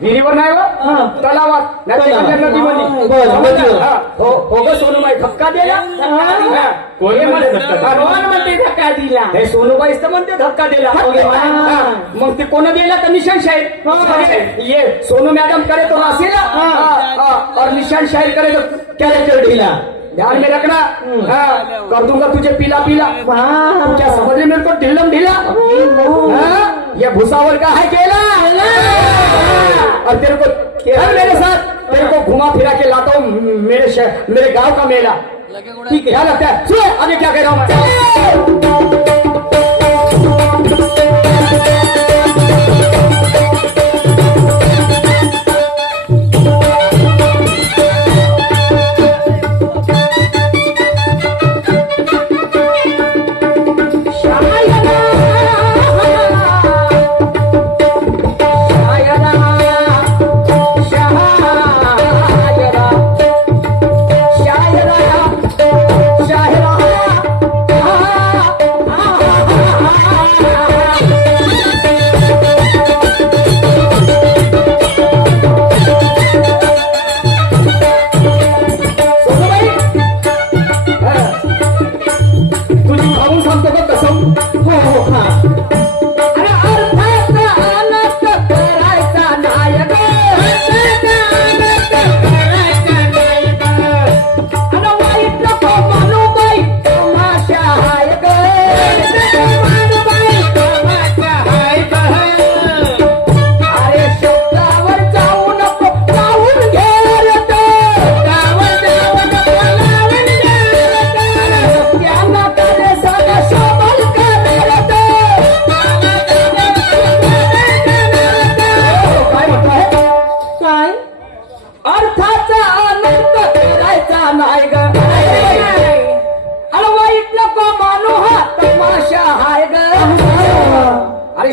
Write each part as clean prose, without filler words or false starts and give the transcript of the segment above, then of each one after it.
विहिरीवर नाही व तलावात नाही नदीमध्ये हो ग सोनूबाई धक्का दिला कोणी म्हणते धक्का दिला हे सोनूबाईच तर म्हणते धक्का दिला मग ते कोण दिला तर निशान शाहीर ये सोनू मैडम करे तो नासीला और निशान शाहीर करे तो कैरेक्टर ढीला ध्यान में रखना कर दूंगा तुझे पीला पीला क्या समझ ले मेरे को ढिल्लम ढीला ये भूसावल का है केला और तेरे को मेरे साथ तेरे को घुमा फिरा के लाता हूँ मेरे गांव का मेला ठीक है क्या लगता है सुनो आगे क्या कह रहा हूँ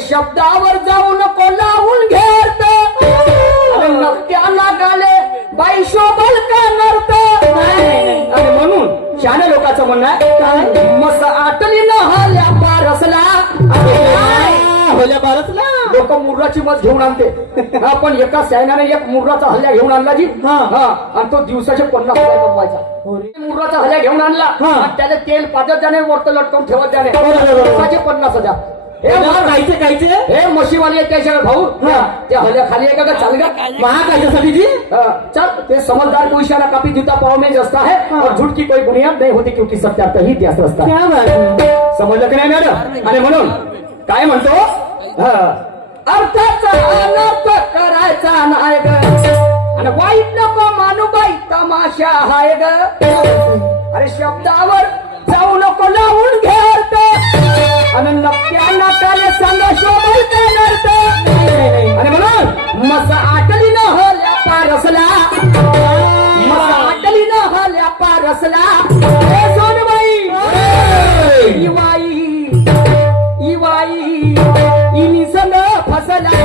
शब्दावर जाऊ नको लावून घेत नक्त्या नागाले बाई शोभल का नर्त आणि म्हणून शाने लोकांचं म्हणणं आहे मस आटली न हल्या पारसला हल्या पारसला लोक मुर्राची मस घेऊन आणते आपण एका सैन्याने एक मुर्राचा हल्ला घेऊन आणला जी आणि तो दिवसाचे 50 रुपये कमवायचा मुर्राचा हल्ला घेऊन आणला त्याला तेल पाजत जाणे वरत लटकवून ठेवत जाणे दिवसाचे 50,000 हे मशीवाली आहे त्याच्याकडे भाऊ त्या हल्ल्या खाली आहे का चाल का महाकायच्यासाठी जी चल ते समझदार को इशारा काफी जूता पाव में जसता है और झूठ की कोई बुनियाद नहीं होती क्योंकि सत्यार्थ ही त्यास रस्ता समजलं की नाही मॅडम आणि म्हणून काय म्हणतो अर्थाचा अनर्थ करायचा नाही ग आणि वाईट नको मानू बाई तमाशा हाय ग अरे शब्दावर जाऊ नको लावून घेत आणि नक्क्या नाकाले सांग शोभल का नर्त आणि म्हणून मस आटली न हल्या पारसला मस आटली न हल्या पारसला हे सोनबाई इवाई इनी संग फसला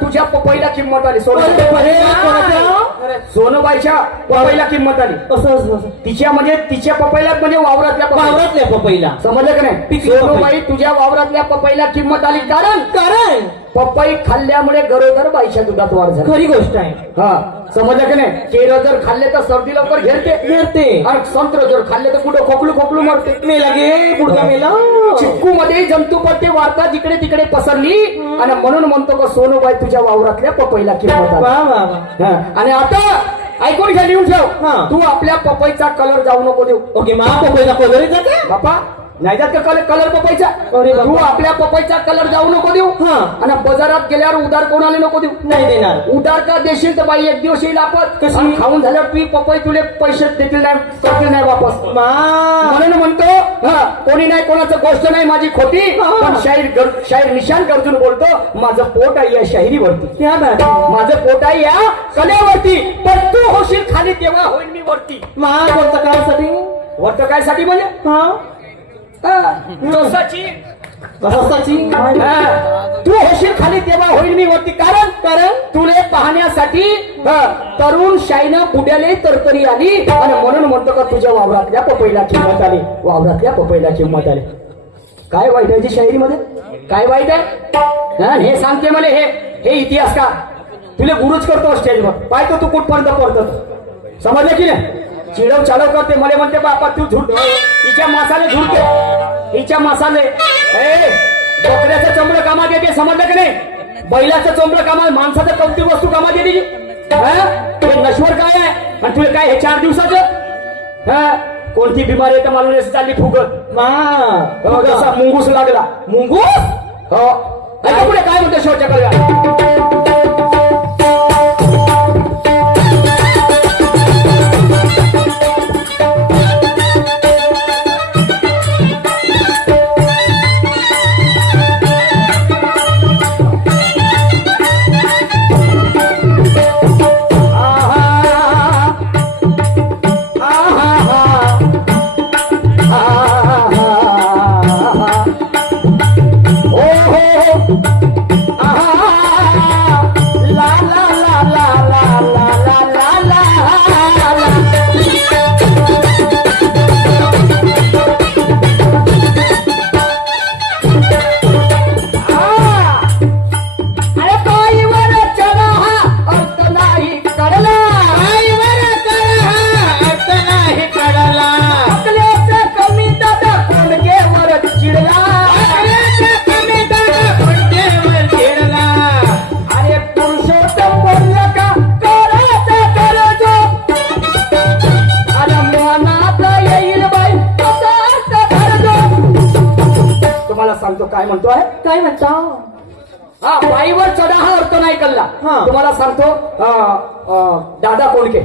तुझ्या पपईला किंमत आली सोनबाईच्या पपईला किंमत आली तिच्या म्हणजे तिच्या पपईला म्हणजे वावरातल्या पपईला समजलं का नाही सोनबाई तुझ्या वावरातल्या पपईला किंमत आली कारण पपई खाल्ल्यामुळे गरोदर बाईच्या दुधात वाढ झाली खरी गोष्ट आहे समजलं का नाही केळं जर खाल्ले तर सर्दी लवकर घेरते आणि संत्र जर खाल्ले तर कुठं खोकलू मरते मेला गे पुढचा मेला चिक्कू मध्ये जंतू पट्टी वार्ता जिकडे तिकडे पसरली आणि म्हणून म्हणतो का सोनूबाई तुझ्या वावरातल्या पपईला किंमत आणि आता ऐकून घ्या लिहून ठेव तू आपल्या पपईचा कलर जाऊ नको देऊ ओके मा पपईचा कलर जाते बापा नाही जात का कलर पपईचा. अरे बाबा. तू आपल्या पपईचा कलर जाऊ नको देऊ. हा. आणि बाजारात गेल्यावर उधार कोणाला नको देऊ. नाही देणार. उधार का देशील तर बाई एक दिवस येईल आपत. कशी? आणि खाऊन झाल्यावर तू पपई तुले पैसे देतील नाही, करतील नाही वापस. मा म्हणून म्हणतो हा, कोणी नाही कोणाचं गोष्ट नाही माझी खोटी. हा. पण शाहीर निशान गरजून बोलतो माझं पोट आहे या शाहिरीवरती. क्या बात आहे. माझं पोट आहे या कलेवरती. पण तू होशील खाली तेव्हा होईल मी वरती. मा कोणत्या काळासाठी. वरत काय साठी म्हणजे हा जोसाची. कशासाठी. तू होशील खाली तेव्हा होईल मी वरती. कारण तुले पाहण्यासाठी तरुण शाईनं पुढ्याले तरतरी आली. आणि म्हणून म्हणतो का तुझ्या वावरातल्या पपईला किंमत आली. वावरातल्या पपईला किंमत आली. काय वाईट आहे शाहिरीमध्ये. काय वाईट आहे हे सांगते मला. हे इतिहास का तुला गुरुच करतो स्टेजवर. पाहतो तू कुठपर्यंत पडतो. समजलं की नाही. चिडव चालव करते मला म्हणते बापा तू झुट. हिच्या मासाले झुडते. हिच्या मासाले डोकऱ्याचं चमडं कामात येते. समजलं की नाही. बैलाचं चमडं कामात. माणसाचं कोणती वस्तू कामात येते. हे नश्वर काय आहे. आणि तुला काय हे 4 दिवसाचं कोणती बिमारी आहे तर मला चालली फुगत. मा जसा मुंगूस लागला. मुंगूस हो ऐका पुढे काय म्हणतो शेवटच्या कळव्या. सांगतो काय म्हणतो आहे. काय म्हणता. हा बाईवर चढा हा अर्थ नाही कळला. तुम्हाला सांगतो दादा कोंडके.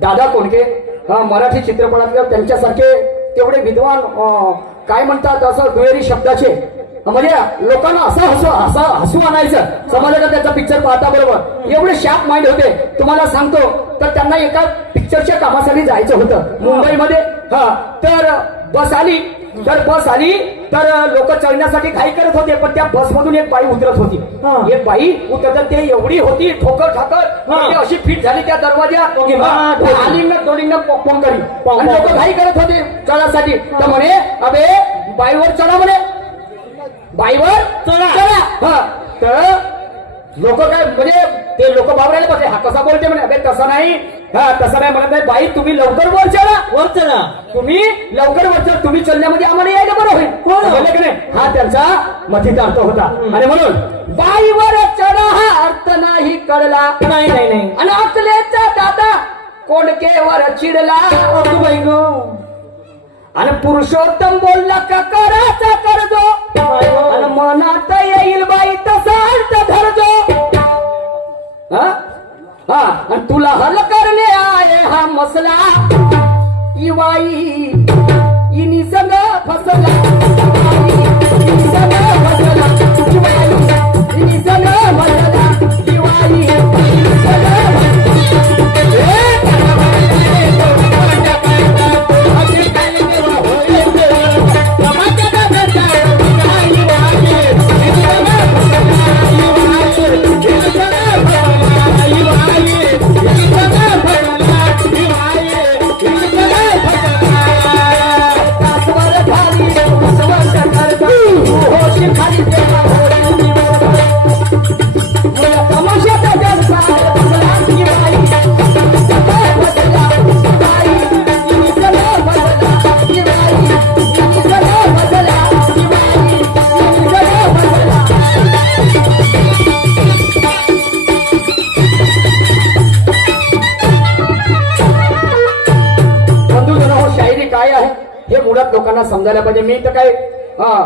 दादा कोंडके मराठी चित्रपटातल्या त्यांच्यासारखे तेवढे विद्वान काय म्हणतात असं दुहेरी शब्दाचे म्हणजे लोकांना असं हसू आणायचं. समजलं का त्याचा पिक्चर पाहता बरोबर. एवढे शार्प माइंड होते. तुम्हाला सांगतो तर त्यांना एका पिक्चरच्या कामासाठी जायचं होतं मुंबईमध्ये. तर बस आली तर लोक चढण्यासाठी घाई करत होते. पण त्या बसमधून एक बाई उतरत होती. एक बाई उतरत ते एवढी होती ठोकर ठाकर अशी फिट झाली त्या दरवाजा दोडींना पोंगरी. लोक घाई करत होते चढासाठी. तर म्हणे अबे बाईवर चढा म्हणे. बाईवर चढा. तर लोक काय म्हणजे ते लोक बाबरायला बघते. हा कसा बोलते म्हणे. अबे तसं नाही. तसं नाही म्हणत नाही. बाई तुम्ही लवकर वर चढा. तुम्ही लवकर वर चढा. तुम्ही चढण्यामध्ये आम्हाला यायला बरं होईल. नाही हा त्यांचा मथित अर्थ होता. आणि म्हणून बाईवर चढा हा अर्थ नाही कळला. नाही आणि अकलेचा दादा कोंडकेवर चिडला. बाई गो. आणि पुरुषोत्तम बोलला का कराचा करजो. आणि मनात येईल बाई तसा अर्थ धरजो. आणि तुला हल करणे आहे हा मसला. इवाई इनी संग फसला. इनी संग फसला. इनी संग फसला. इवाई इनी संग तमाशा लोकांना समजायला पाहिजे. मी तर काय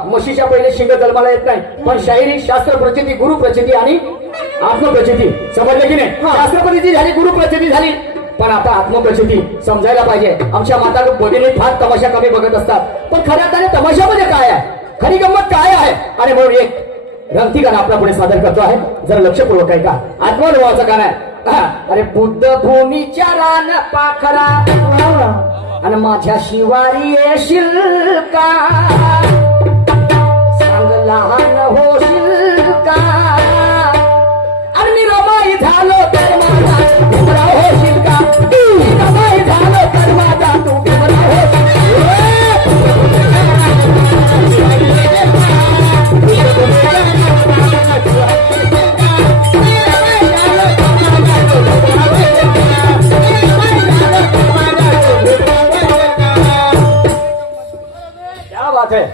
म्हशीच्या पहिले शिंग जन्माला येत नाही, पण शाहिरी, शास्त्र प्रचिती, गुरु प्रचिती आणि आत्मप्रचिती समजलं की नाही. शास्त्र प्रचिती झाली, गुरु प्रचिती झाली, पण आता आत्मप्रचिती समजायला पाहिजे. आमच्या माता भगिनी फार तमाशा कमी बघत असतात, पण खऱ्या अर्थाने तमाशामध्ये काय आहे, खरी गंमत काय आहे. आणि म्हणून एक रंगती गाणं आपल्या पुढे सादर करतो आहे, जरा लक्षपूर्वक आहे का. आत्मानुभवाचं गाणं आहे. अरे बुद्ध भूमीच्या रान पाखरा आणि माझ्या शिवारी येशील का, सांग लहान होशील का, आणि मी रमाई झालो तर माझा भीमरा होशील का, मी रमाई झालो तर माझा तू भीमरा होशील. क्या बात है.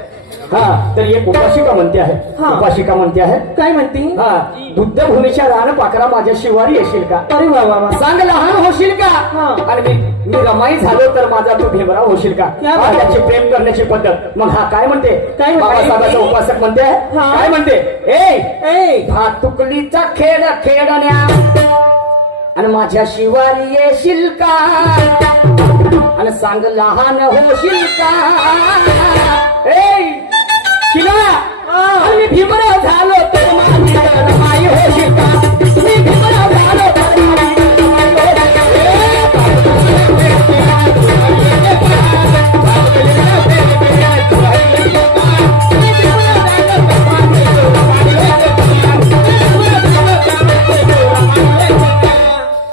हा, तर एक उपासिका म्हणते आहे. उपासिका म्हणते आहे काय म्हणते? हा, बुद्ध भूमीच्या रान पाखरा माझ्या शिवारी येशील का, अरे वा वा वा. सांग लहान होशील का, आणि मी रमाई झालो तर माझा तू भीमरा होशील का. क्या बात. त्याची प्रेम करण्याची पद्धत. मग हा काय म्हणते, काय म्हणते? बाबासाहेबाचा उपासक म्हणते आहे. काय म्हणते, ए भातुकलीचा खेळ खेळण्या आणि माझ्या शिवारी येशील का, आणि सांग लहान होशील का. शिला, आणि मी भीमराव झालो तर माझी रमाई होशील का, मी भीमराव झालो तर माझी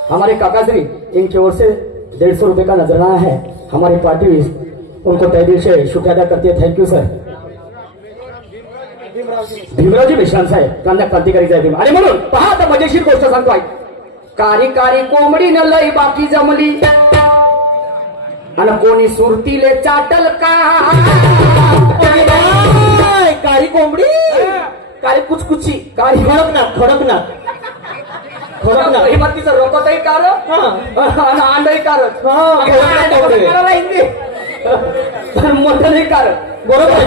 हमारे काकाश्री इनकी ओर से 150 रुपए का नजराना है. हमारी पार्टी उनको तय दिल से शुक्रिया अदा करती है. Thank you sir. भीमरावजी विश्रांत साहेब, त्यांना क्रांतिकारी जय भीम. आणि म्हणून पहा आता मजेशीर गोष्ट सांगतो. कारी कारी कोंबडी न लई बाकी जमली, आणि कोणी सुरतीले चाटल का. काळी कोंबडी, कारी कुचकुची, काळी खडकनाथ, खडकनाथ, खडकनाथ. हिमतीचं रोकतही कारक आणि अंडही कारक, मोठं नाही कारक. बरोबर,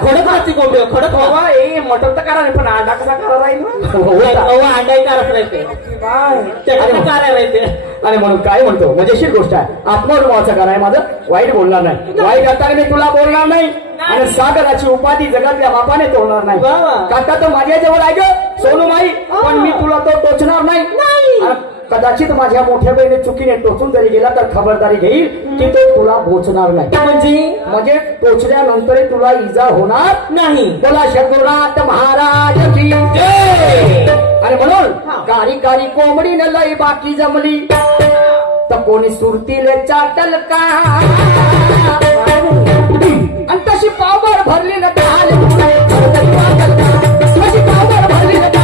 खडकनाथची कोंबडी, खडक बाबा हे मटन तर करा नाही, पण अंडा कसा करा राहील. अंडाई कारच राहते, काय राहते. आणि म्हणून काय म्हणतो, मजेशीर गोष्ट आहे. आत्मानुभवाचं गाणं आहे माझं, वाईट बोलणार नाही. वाईट करताना मी तुला बोलणार नाही, आणि सागराची उपाधी जगातल्या बापाने तोडणार नाही. काका तर माझ्या जवळ आहे ग सोनूमाई, पण मी तुला तो टोचणार नाही. कदाचित माझ्या मोठ्या बहिणी चुकीने टोचून जरी गेला तर खबरदारी घेईल की तो तुला पोचणार नाही. म्हणजे टोचल्यानंतर तुला इजा होणार नाही. बोला शंकरनाथ महाराज की जय. आणि म्हणून कारी कारी कोंबडी न लई बाकी जमली, तर कोणी सुरतीले चाटल का, आणि तशी पावभर भरली न तर तशी पावभर भरली न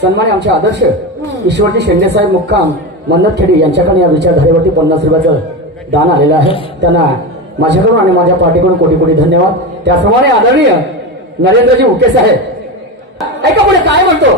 सन्मान्य आमचे आदर्श ईश्वरजी शेंडे साहेब मुक्काम मन्नतखेडी यांच्याकडे या विचारधारेवरती 50 रुपयाचं दान आलेलं आहे. त्यांना माझ्याकडून आणि माझ्या पार्टीकडून कोटी कोटी धन्यवाद. त्याचप्रमाणे आदरणीय नरेंद्रजी उके साहेब ऐका पुढे काय म्हणतो.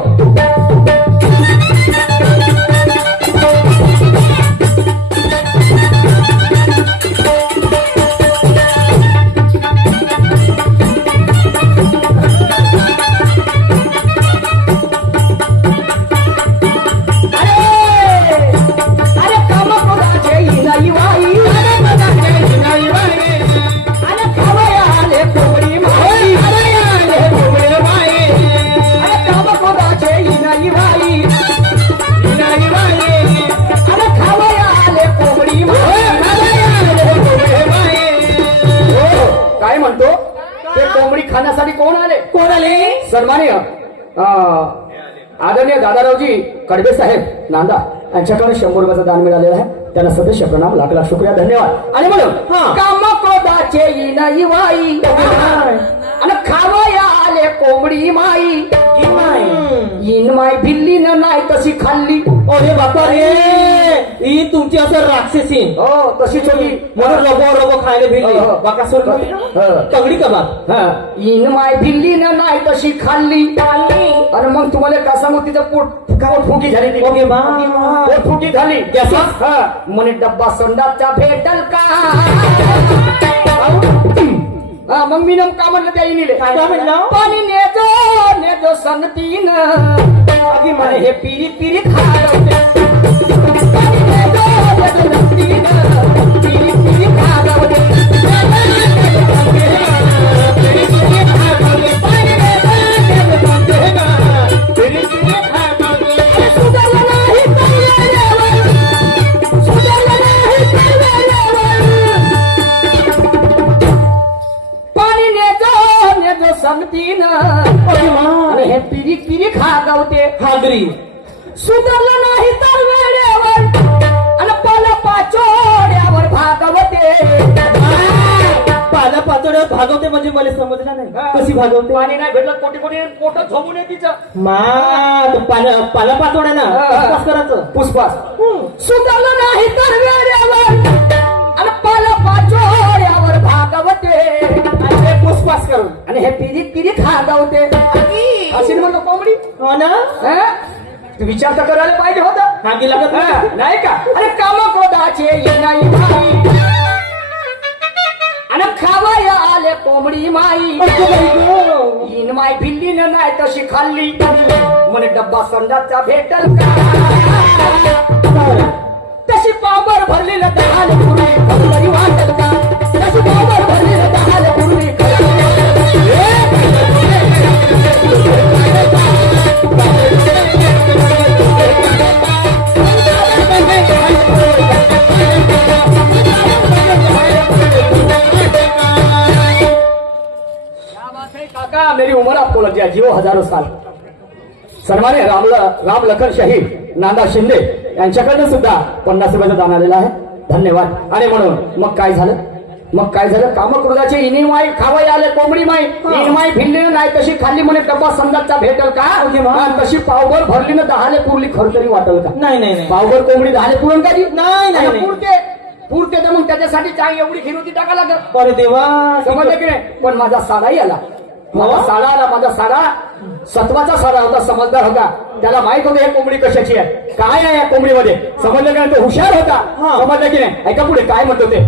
मिळाली सन्माननीय आदरणीय दादारावजी कडबे साहेब नांदा यांच्याकडे 100 रुपयाचं दान मिळालेलं आहे. त्यांना सदस्य प्रणाम, लाख लाख शुक्रिया, धन्यवाद. आणि म्हणून हा. काम क्रोधाचे इनाई वाई आणि खावया आले कोंबडी माई इन माय भिल्ली न नाही तशी खाल्ली. अरे बापा रे ही तुमची असं राक्षसी हो तशीच होती म्हणून रबो रबो खायला भेटली हो. बाकासूर तगडी कबाब हा. इन माय भिल्ली न नाही तशी खाल्ली. आणि मग तुम्हाला काय सांगू तिचं पोट फुगी झाली ती. ओके बा पोट फुगी झाली. Yes. हा. म्हणे डब्बा संडासचा भेटल का. हा मग मी का म्हणलं त्या इनीले काय म्हणलं? पाणी नेजो नेजो संगतीन म्हणे हे पिरी पिरी खारवते. पाणी नेजो नेजो संगतीन, पिरी पिरी खारवते. पिरी पिरी खारवते. पाणी नेजो नेजो संगतीन, पिरी पिरी खारवते. अरे सुधारलं नाही तर वेळेवर, सुधारलं नाही तर वेळेवर. पाणी नेजो नेजो संगतीन आणि हे पिरी पिरी खागवते. हागरी सुधारलं नाही तर वेळेवर आणि पाला पाचोड्यावर भागवते. पाला पातोड्यावर भागवते म्हणजे मला समजलं नाही कशी भागवते. पाणी नाही भेटलं कोटी कोटी पोट झोमून आहे तिचं. पाला पातोड्या ना उपवास करायचं पुष्पास. सुधारलं नाही तर वेळेवर आणि पाला पाचोड्यावर भागवते. पुष्पास करून आणि हे पिरी पिरी खागवते. अशी म्हणतो कोंबडी. हो ना हा? तू विचार तर करायला पाहिजे होता. हागी लागत हा, नाही का. अरे काम क्रोधाचे नाही भाई आणि खावाया आले कोंबडी माई इन माय भिल्लीनं नाही तशी खाल्ली. म्हणे डब्बा संडासचा भेटल का. तशी पावर भरलेलं दहाल पुरली खरतरी वाटल का. तशी पावर भरलेलं दहाल पुरली काका मेरी उम्र आपको लग जाए जीव हजारों साल. सन्मान्य राम लखन शहीद नांदा शिंदे यांच्याकडनं सुद्धा 50 रुपयाचं दान आलेलं आहे. धन्यवाद. आणि म्हणून मग काय झालं कामक्रोधाचे इनी माई खावाई आले कोंबडी माई इन माई भिल्ली नाही तशी खाल्ली. म्हणे डब्बा संडासचा भेटल का. आणि तशी पावभर भरली ना दहाले पुरली खरतरी वाटल का. नाही पावभर कोंबडी दहाले पुरण का ती. नाही पुरते तर मग त्याच्यासाठी चाय एवढी खीर होती टाका लागत. अरे देवा समजलं की नाही. पण माझा साडाही आला. माझा साडा सत्वाचा साडा होता, समजदार होता. त्याला माहित होतं हे कोंबडी कशाची आहे, काय आहे या कोंबडीमध्ये. समजलं की नाही. तो हुशार होता. समजलं की नाही. ऐका पुढे काय म्हणतो ते.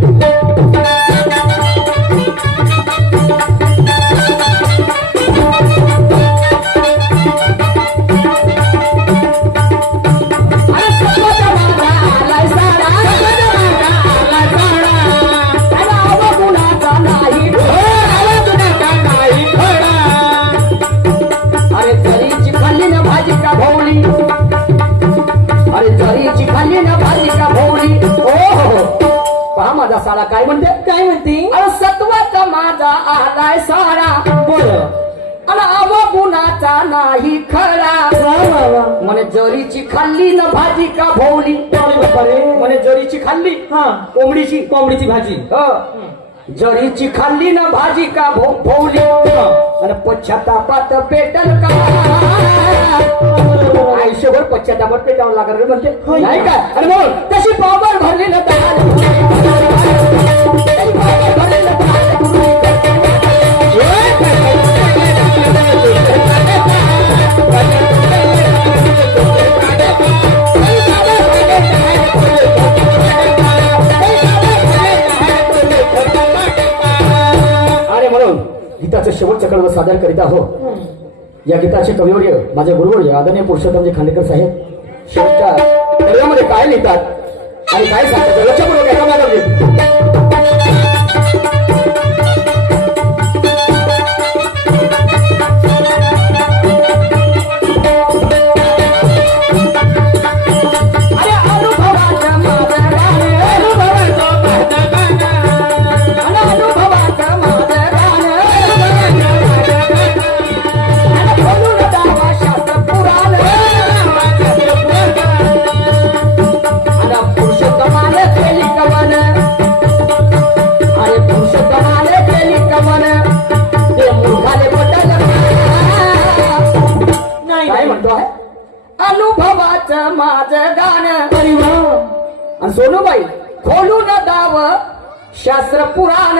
माझा साडा काय म्हणते. अरे सत्वाचा माझा आलाय साडा बोल आणि अवगुणाचा नाही खरा. म्हणे जरीची खाल्ली न भाजी का भोवली. म्हणे जरीची खाल्ली कोंबडीची भाजी. जरीची खाल्ली न भाजी का भोवली आणि पश्चातापात पेटल का. आयुष्यभर पश्चातापात पेटावं लागणार म्हणते नाही का. आणि म्हणून तशी पावर भरलेलं आणि म्हणून गीताचं शेवटचं कडवं सादर करीत आहो. या गीताचे कविवर्य माझे गुरुवर्य आदरणीय पुरुषोत्तमजी खांडेकर साहेब शेवटच्या कडव्यामध्ये काय लिहितात आणि काय सांगतात लक्षपूर्वक एका मागे. माझं गाणं. अरे वा. आणि सोनूबाई खोलून दाव शास्त्र पुराण.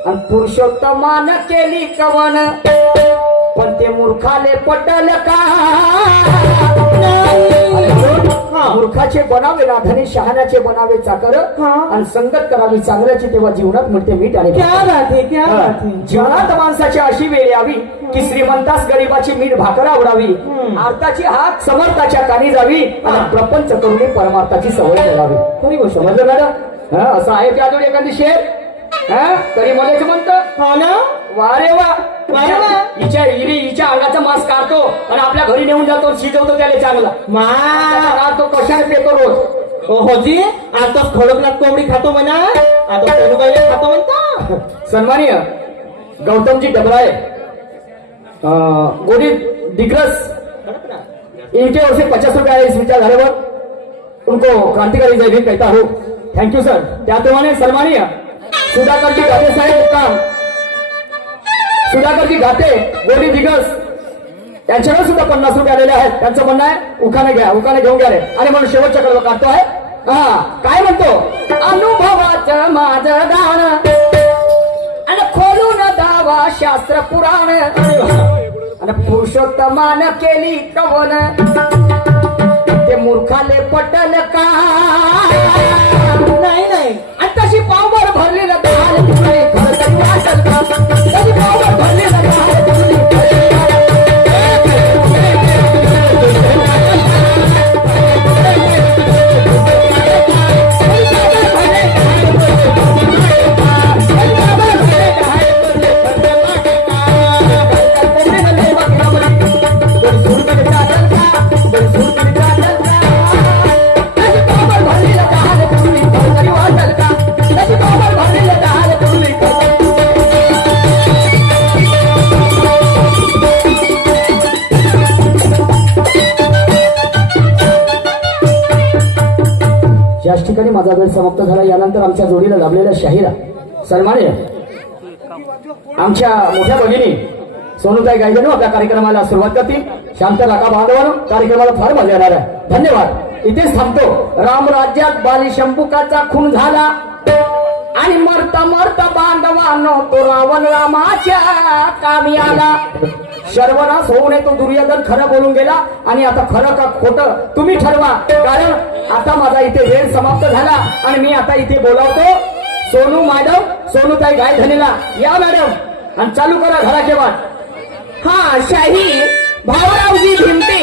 आणि पुरुषोत्तमान केली कवन, पण ते मूर्खाले पटल का. अरे म्हणून मूर्खाचे बनावे नाधने, शहाण्याचे बनावे चाकर. आणि संगत करावी चांगल्याची, तेव्हा जीवनात मिळते मीठ आणि क्या बात है, क्या बात है. जीवनात माणसाची अशी वेळ यावी की श्रीमंतास गरीबाची मीठ भाकर आवडावी. अर्थाची हात समर्थाच्या कानी जावी आणि प्रपंच करून परमार्थाची सवय लावी. खरी गोष्ट. समजलं मॅडम? असं आहे की अजून एखादी शेर तरी मलाच म्हणतं हो ना. वा रे वा. वा रे वा. हिच्या अंगाचा मांस काढतो आणि आपल्या घरी नेऊन जातो, शिजवतो त्याला चांगला. मा काढतो कशाने पेतो रोज. होजी आता खडकला कोंबडी खातो म्हणा, आता सोनूबाईला खातो म्हणता. सन्माननीय गौतमजी डबराळे, गोदी दिग्रस, इनके ओर से 50 रुपये आए इस विचार धारे पर, उनको क्रांतिकारी जय भीम कहता हूँ. Thank you sir. त्याप्रमाणे सन्माननीय सुधाकरजी घाटे साहेब काम, सुधाकरजी घाटे गोदी दिग्रस, त्यांच्याकडे सुद्धा 50 रुपये आलेले आहेत. त्यांचं म्हणणं आहे उखाणे घ्या, उखाणे घेऊन घ्या रे. आणि म्हणून शेवटच्या कडवं काढतो आहे. काय म्हणतो, अनुभवाचं माझं गाणं आणि खोलून दावा शास्त्र पुराण. आणि पुरुषोत्तमान केली कवन, ते मूर्खाले पटल का. नाही नाही. आणि तशी पावभर भरलेलं दाल तुझे खरं तरी वाटल का. तशी पावभर भरलेलं दाल तुझे याच ठिकाणी माझा वेळ समाप्त झाला. यानंतर आमच्या जोडीला लाभलेल्या शाहिरा सन्मान्य आमच्या मोठ्या भगिनी सोनूताई गायधनी आपल्या कार्यक्रमाला सुरुवात करतील. शांत राखा बांधवांनो, कार्यक्रमाला फार मजा येणार आहे. धन्यवाद. इथेच थांबतो. रामराज्यात बाली शंभुकाचा खून झाला आणि मरता मरता बांधवांनो तो रावण रामाच्या कामी आला. सर्वनाश होऊ नये तो दुर्योधन खरं बोलून गेला. आणि आता खरं का खोटं तुम्ही ठरवा, कारण आता माझा इथे वेळ समाप्त झाला आणि मी आता इथे बोलावतो सोनू मॅडम, सोनूताई गायधनीला. या मॅडम आणि चालू करा घराचे वाट. हा शाही भाऊरावजी भिमटे